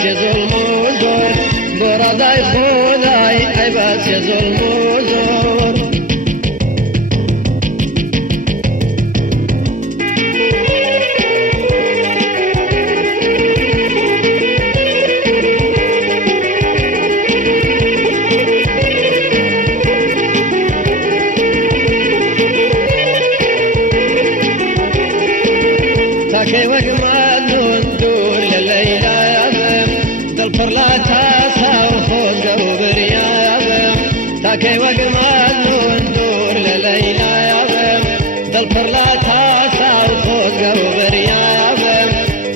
بس ظلم و زور برادای خدای ای بس ظلم و زور تاكي وقمادون دور لليلة دل فرلاتا ساوخوز قوبر يا تاكي وقمادون دور لليلة دل فرلاتا ساوخوز قوبر يا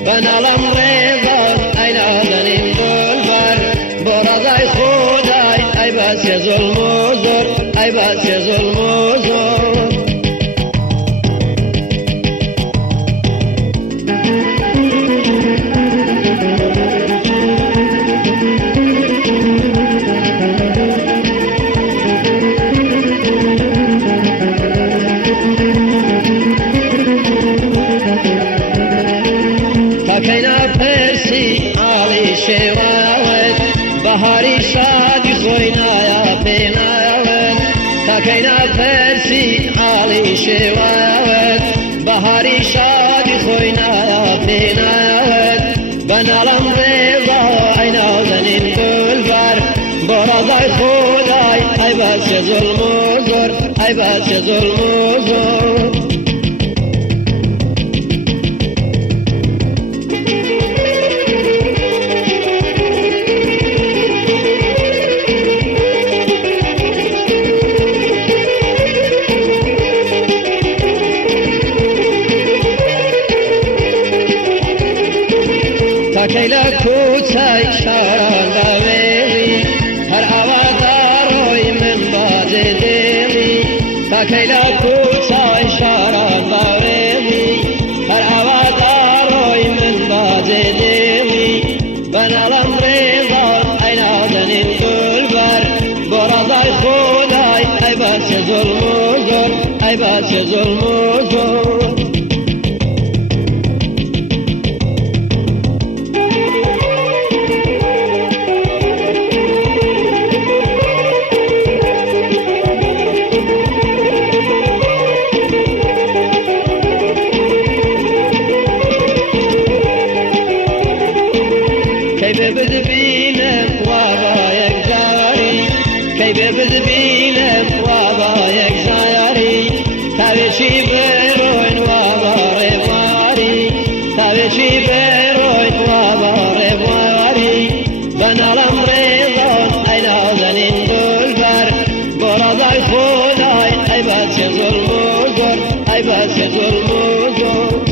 بنا الامريضون اين اذنين دول بار براداي خداي اي بس ظلم وزور اي بس ظلم وزور تاكينا برسي علي شواوت بهاري شادي خوينا يا بينا يوت تاكينا برسي علي شواوت بهاري شادي خوينا يا بينا يوت بنا الامريضا عينا ذنين دولبر براداي خداي اي بس ظلم وزور اي بس ظلم وزور تاكيلا كوتاي شاران داويلي هر اواداروي من بعد ديلي تاكيلا كوتاي شاران داويلي هر اواداروي من بعد ديلي بنا الامريضا اين اذنين دولبر براداي خداي اي بس ظلم وزور اي بس ظلم وزور كيف بذبينك وابايك زاري كيف بذبينك وابايك زاري تابشي بيروين واباري ماري تابشي بيروين واباري ماري بنا الامريضون اين اذنين دولبر براداي خداي اي بس ظلم وزور اي بس ظلم وزور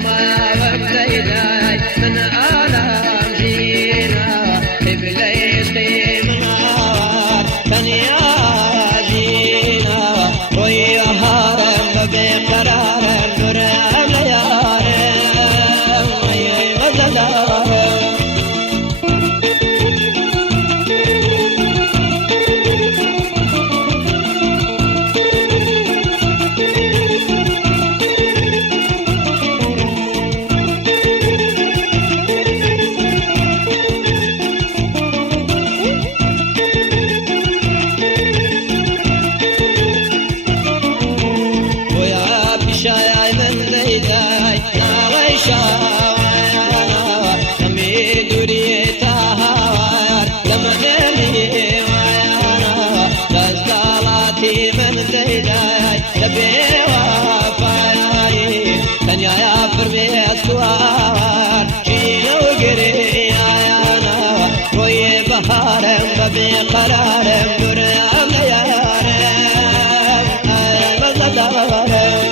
وما وبديداي من آلام جينا إبليس قيمنار تنيا جينا ويا هارم بقرارم درام ليارم ويا مزدارم شاي من ليداي ناوي شاوانا أمي دوريتها لما نمي ويانا تزدالاتي من ليداي لبي وفاي تنيا يا فرمي أسوار شينو قري يانا وي بهارم ببي قرارم درام ليارم أي مزدارم